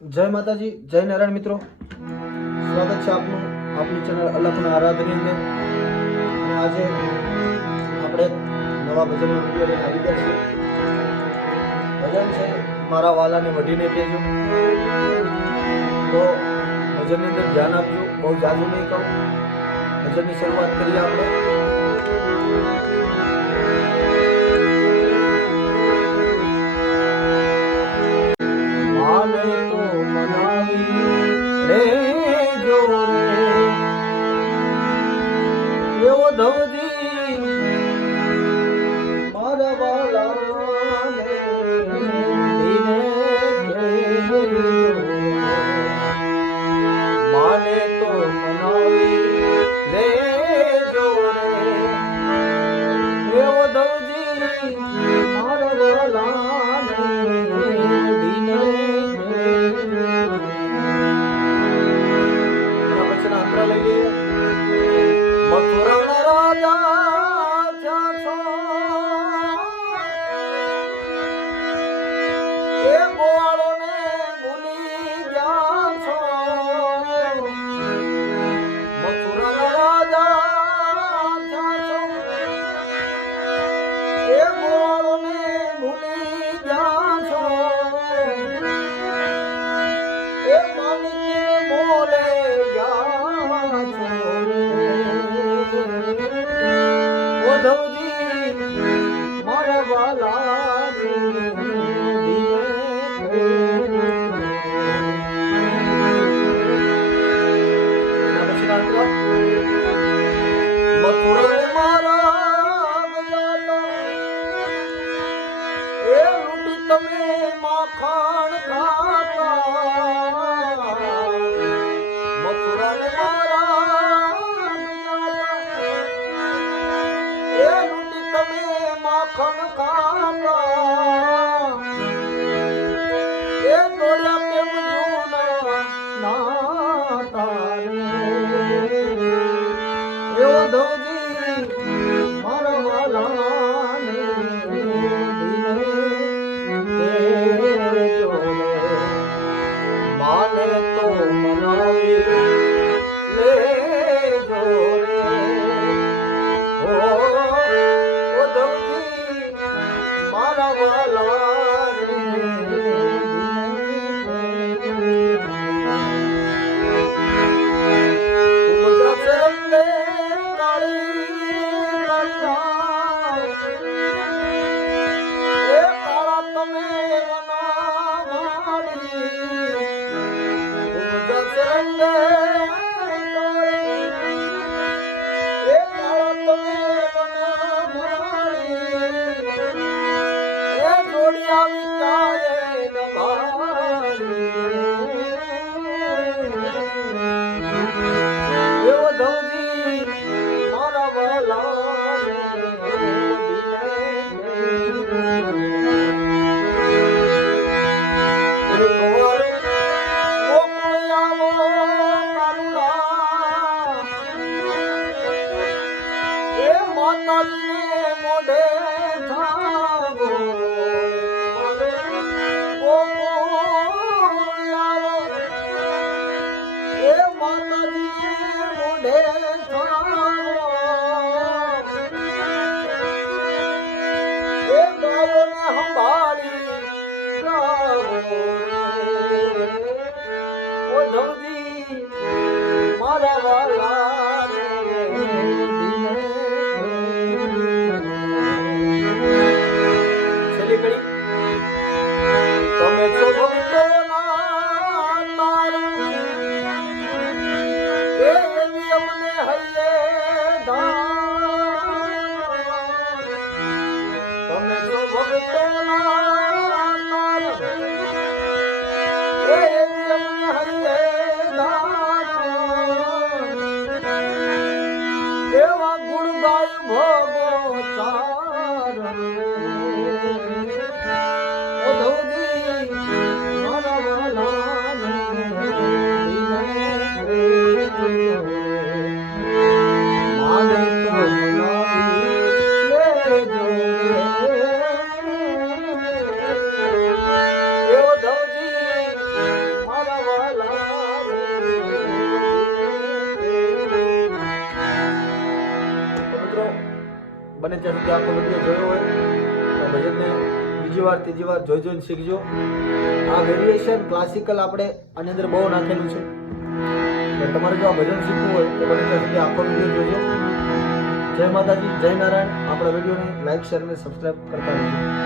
જય માતાજી, જય નારાયણ મિત્રો, સ્વાગત છે આપનું આપણી ચેનલ અલખના આરાધની અંદર. અને આજે આપણે નવા ભજનનો વિડીયો લઈને આવી ગયા છીએ. ભજન છે મારા વાલાને વઢીને કહેજો. તો ભજનની અંદર ધ્યાન આપજો, બહુ જાજુ નહીં કહું. ભજનની શરૂઆત કરીએ આપણે. ધવજી મારા વાલાને માને તો મનાવી લેજો રે. એવો ધવજી મારા વાલાને પછી આંતરા લઈ લઈએ. મથુરા ધવજી મારા વાલા મથુરા મારા એ લૂંટી તમે માખણ ખાતા. મથુરા મારા માખણ ખાતા. એ તોડ્યા કેમ જૂના નાતા રે. એવો ધવજી મારા વાલાને દેજો રે. માને તો મનાવી લેજો રે. બને ત્યાં સુધી આખો વિડીયો જોયો હોય તો ભજનને બીજી વાર ત્રીજી વાર જોઈને શીખજો. આ વેરિએશન ક્લાસિકલ આપણે આની અંદર બહુ નાખેલું છે. એટલે તમારે જો આ ભજન શીખવું હોય તો બને ત્યાં સુધી આખો વિડીયો જોજો. જય માતાજી, જય નારાયણ. આપણા વિડીયોને લાઈક, શેર અને સબસ્ક્રાઈબ કરતા રહેજો.